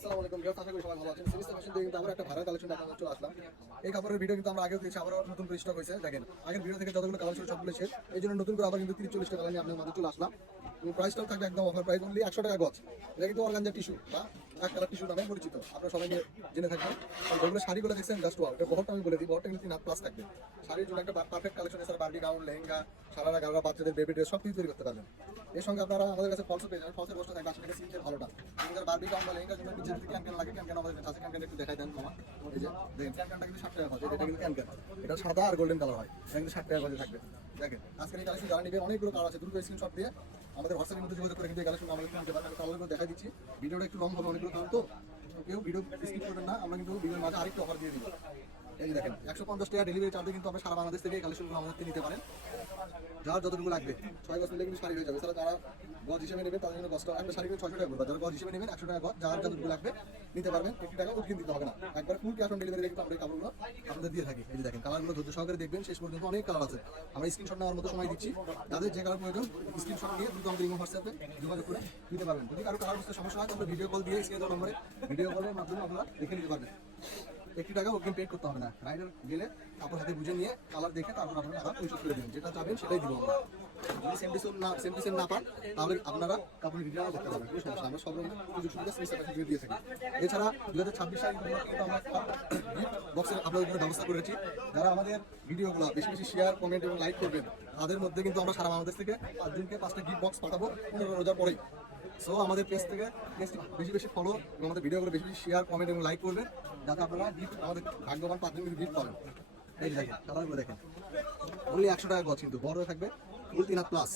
আসসালামু আলাইকুম ভিউয়ার্স, আশা করি সবাই ভালো আছেন। সিরিজটা ফ্যাশন থেকে কিন্তু আমরা একটা ভাইরাল কালেকশন দেখানোর চলে আসলাম। এই কাপড়ের ভিডিও কিন্তু আমরা আগেও দিয়েছি, আবারও নতুন করে স্টক হয়েছে। দেখেন আগের ভিডিও থেকে যতগুলো কালার ছিল সবগুলো শেষ, এই জন্য নতুন করে আবার কিন্তু 30-40টা কালার নিয়ে আপনার মাঝে চলে আসলাম। এবং প্রাইসটাও থাকবে একদম অফার প্রাইস, অনলি 100 টাকা গজ। এটা কিন্তু অর্গানজা টিস্যু বা এক কালার টিস্যু নামে পরিচিত, আপনারা সবাই জেনে থাকবেন। আর যেগুলো শাড়িগুলো দেখছেন জাস্ট ওয়াও, এটা বহরটা আমি বলে দিই, বহরটা কিন্তু 3.5 প্লাস থাকবে। শাড়ির জন্য একটা পারফেক্ট কালেকশন আছে, বার্বি গাউন, লেহেঙ্গা, সারারা গাড়া, বাচ্চাদের বেবি ড্রেস সব কিছু তৈরি করতে পারবেন। এর সঙ্গে আপনারা আমাদের কাছে ফলসও পেয়ে যাবেন, ফলসের বস্তা থাকবে, আসলে সিল্কের ভালোটা। আমাদের বার্বি গাউন বা লেহেঙ্গার জন্য নিচে যদি ক্যান লাগে, ক্যান আমাদের কাছে আছে, ক্যান একটু দেখাই দেন তোমার। এই যে দেখেন ক্যানটা কিন্তু 60 টাকা হয়, এটা কিন্তু ক্যান, এটা সাদা আর গোল্ডেন কালার হয়, এটা কিন্তু 60 টাকা করে থাকবে। দেখেন আজকের এই কালেকশন যারা নেবেন, অনেকগুলো কালার আছে, দ্রুত স্ক্রিনশট দিয়ে আমাদের হোয়াটসঅ্যাপের মধ্যে যোগাযোগ করে কিন্তু এই কালেকশন আমাদের নিতে পারবেন। কালারগুলো দেখাই দিচ্ছি, ভিডিওটা একটু লং হবে, অনেকগুলো কালার তো কেউ ভিডিও স্কিপ করবেন না, আমরা কিন্তু ভিডিওর মাঝে আরেকটু অফার দিয়ে দিব। এই দেখেন 150 টাকা ডেলিভারি চার্জে কিন্তু আমরা সারা বাংলাদেশ থেকে এই কালেকশনগুলো আমাদের থেকে নিতে পারেন। যার যতটুকু লাগবে 6 গজ মিলে কিন্তু শাড়ি হয়ে যাবে। এছাড়া যারা গজ হিসেবে নেবেন তাদের জন্য গজটা একটা শাড়ি 600 টাকা পড়বে, যারা গজ হিসেবে নেবেন 100 টাকা গজ, যার যতটুকু লাগবে নিতে পারবেন। 50 টাকা অগ্রিম দিতে হবে না, একবার ফুল ক্যাশ অন ডেলিভারি কিন্তু আমরা এই কাপড়গুলো আপনাদের দিয়ে থাকি। এই যে দেখেন কালারগুলো ধৈর্য সহকারে দেখবেন, শেষ পর্যন্ত অনেক কালার আছে, আমরা স্ক্রিনশট নেওয়ার মতো সময় দিচ্ছি। যাদের যে কালার প্রয়োজন স্ক্রিনশট নিয়ে দ্রুত আমাদের হোয়াটসঅ্যাপে যোগাযোগ করে নিতে পারবেন। যদি কারো কালার বুঝতে সমস্যা হয় তাহলে ভিডিও কল দিয়ে স্ক্রিনে দেওয়া নম্বরে ভিডিও কলের মাধ্যমে আপনারা দেখে নিতে পারবেন। 50 টাকা অগ্রিম পেড করতে হবে না, রাইডার গেলে কাপড় হাতে বুঝে নিয়ে কালার দেখে তারপর আপনারা টাকা পরিশোধ করে দেবেন, যেটা চাবেন সেটাই দিব আমরা। যদি সেম টু সেম না পান তাহলে আপনারা কাপড় রিটার্ন করতে পারবেন, কোনো সমস্যা, আমরা সব রকম সুযোগ সুবিধা সিস্টেম দিয়ে থাকি। এছাড়া 2026 সালে কিন্তু আমরা একটা গিফট বক্সের আপনাদের জন্য ব্যবস্থা করেছি। যারা আমাদের ভিডিওগুলো বেশি বেশি শেয়ার, কমেন্ট এবং লাইক করবেন, তাদের মধ্যে কিন্তু আমরা সারা বাংলাদেশ থেকে 5 জনকে 5টা গিফট বক্স পাঠাবো 15 রোজার পরেই। সো আমাদের পেজ থেকে বেশি বেশি ফলো এবং আমাদের ভিডিওগুলো বেশি বেশি শেয়ার, কমেন্ট এবং লাইক করবেন, যাতে আপনারা গিফট আমাদের ভাগ্যবান 5 জন গিফট পাবেন। এই দেখেন কালারগুলো দেখেন, অনলি 100 টাকা গজ, কিন্তু বড় থাকবে ফুল 3.5 প্লাস।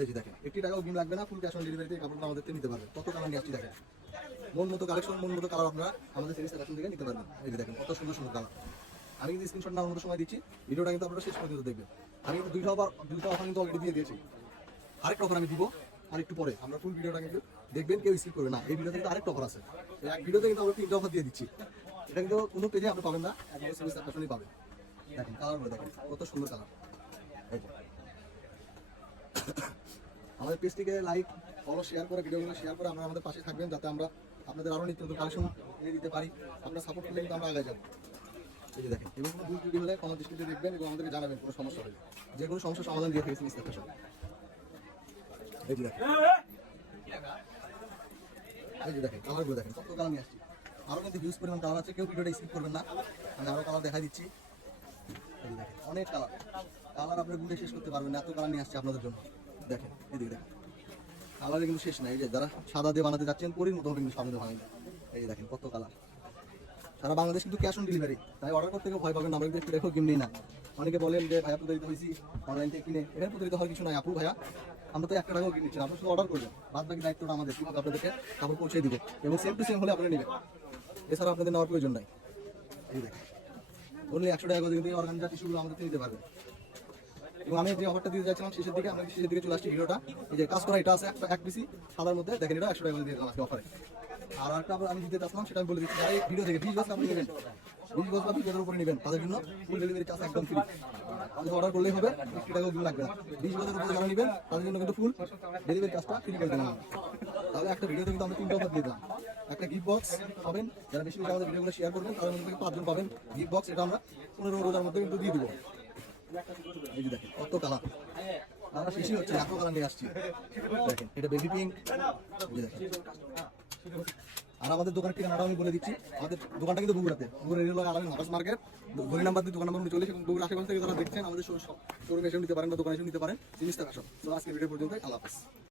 এই যে দেখেন 80 টাকাও অগ্রিম লাগবে না, ফুল ক্যাশ অন ডেলিভারিতে কাপড়গুলো আমাদের থেকে নিতে পারবেন। কত কালার নিয়ে আসছি দেখেন, মন মতো কালেকশন, মন মতো কালার আপনারা আমাদের সিরিজ কালেকশন থেকে নিতে পারবেন। এই যে দেখেন কত সুন্দর সুন্দর কালার। আমি কিন্তু স্ক্রিনশট নেওয়ার মতো সময় দিচ্ছি, ভিডিওটা কিন্তু আপনারা শেষ পর্যন্ত দেখবেন। আমি কিন্তু দুইটা অফার কিন্তু অলরেডি দিয়ে দিয়েছি, আরেকটা অফার আমি দিব আরেকটু পরে। আমরা ফুল ভিডিওটা কিন্তু দেখবেন, কেউ স্কিপ করবে না। এই ভিডিওতে কিন্তু আরেকটা অফার আছে, এক ভিডিওতে কিন্তু আমরা 3টা অফার দিয়ে দিচ্ছি। এটা কিন্তু কোনো পেজে আপনি পাবেন না, একদম সিরিজ কালেকশনই পাবেন। দেখেন কালারগুলো দেখেন কত সুন্দর কালার। আমাদের পেজটিকে লাইক, ফলো, শেয়ার করে ভিডিওগুলো শেয়ার করে আমরা আমাদের পাশে থাকবেন, যাতে আমরা আপনাদের আরও নিত্য নতুন কালেকশন এনে দিতে পারি। আমরা সাপোর্ট করলে কিন্তু আমরা আগে যাবো। এই যে দেখেন, এবং কোনো ভুল ত্রুটি হলে কোনো দৃষ্টিতে দেখবেন এবং আমাদেরকে জানাবেন কোনো সমস্যা হলে, যে কোনো সমস্যার সমাধান দিয়ে থাকি সিরিজ কালেকশন। এই যে দেখেন, এই যে দেখেন কালারগুলো দেখেন কত কালার নিয়ে আসছি, আরও কিন্তু হিউজ পরিমাণ কালার আছে, কেউ ভিডিওটা স্কিপ করবেন না, আমি আরও কালার দেখাই দিচ্ছি। এই যে দেখেন অনেক কালার, কালার আপনার গুণে শেষ করতে পারবেন না, এত কালার নিয়ে আসছে আপনাদের জন্য। দেখেন এদিকে দেখেন কালারে কিন্তু শেষ নাই, এই যে যারা সাদা দিয়ে বানাতে যাচ্ছেন পরির মতো হবে কিন্তু সামনে বানাই। এই যে দেখেন কত কালার, সারা বাংলাদেশ কিন্তু ক্যাশ অন ডেলিভারি, তাই অর্ডার করতে গেলে ভয় পাবেন না, আমরা কিন্তু একটু দেখো কিনে না। অনেকে বলেন যে ভাইয়া প্রতারিত হয়েছি অনলাইন থেকে কিনে, এটা প্রতারিত হওয়ার কিছু নাই আপু ভাইয়া, আমরা তো 1 টাকাও কিনে নিচ্ছি, আপনার শুধু অর্ডার করবেন, বাদ বাকি দায়িত্বটা আমাদের, কীভাবে আপনাদেরকে কাপড় পৌঁছে দিব এবং সেম টু সেম হলে আপনারা নেবেন, এছাড়া আপনাদের নেওয়ার প্রয়োজন নাই। এই দেখেন অনলি 100 টাকা করে কিন্তু অর্গানজা টিস্যুগুলো আমাদের নিতে পারবেন। এবং আমি যে অফারটা দিতে যাচ্ছিলাম শেষের দিকে, আমরা শেষের দিকে চলে আসছি ভিডিওটা। এই যে কাজ করা এটা আছে এক পিসি সাদার মধ্যে, দেখেন এটা 100 টাকা করে দিয়ে দিলাম আজকে অফারে। আর একটা আমি দিতে চাচ্ছিলাম, সেটা আমি বলে দিচ্ছি, যারা এই ভিডিও থেকে 20 গজ আপনি নেবেন, 20 গজ বা 20 গজের উপরে নেবেন, তাদের জন্য ফুল ডেলিভারি চার্জ একদম ফ্রি। আমাদের অর্ডার করলেই হবে, 50 টাকাও দিন লাগবে না। 20 গজের উপরে যারা নেবেন তাদের জন্য কিন্তু ফুল ডেলিভারি চার্জটা ফ্রি করে দেবেন। তাহলে একটা ভিডিওতে কিন্তু আমরা 3টা অফার দিয়ে দিলাম, একটা গিফট বক্স পাবেন, যারা বেশি বেশি আমাদের ভিডিওগুলো শেয়ার করবেন তাদের মধ্যে থেকে 5 জন পাবেন গিফট বক্স, এটা আমরা 15 রোজার মধ্যে কিন্তু দিয়ে দেবো। এই যে দেখেন কত কালার, আমরা শেষই হচ্ছে এত কালার নিয়ে আসছি। দেখেন এটা বেবি পিঙ্ক। আর আমাদের দোকানের ঠিকানাটা আমি বলে দিচ্ছি, আমাদের দোকানটা কিন্তু বগুড়াতে, বগুড়া রেল আলামিন হাবাস মার্কেট, গলি নাম্বার 2 দোকান নাম্বার 39 এবং বগুড়া আশেপাশে থেকে যারা দেখছেন আমাদের শোরুমে এসে নিতে পারেন বা দোকানে এসে নিতে পারেন জিনিসটা আসো। তো আজকে ভিডিও পর্যন্ত, আল্লাহ হাফেজ।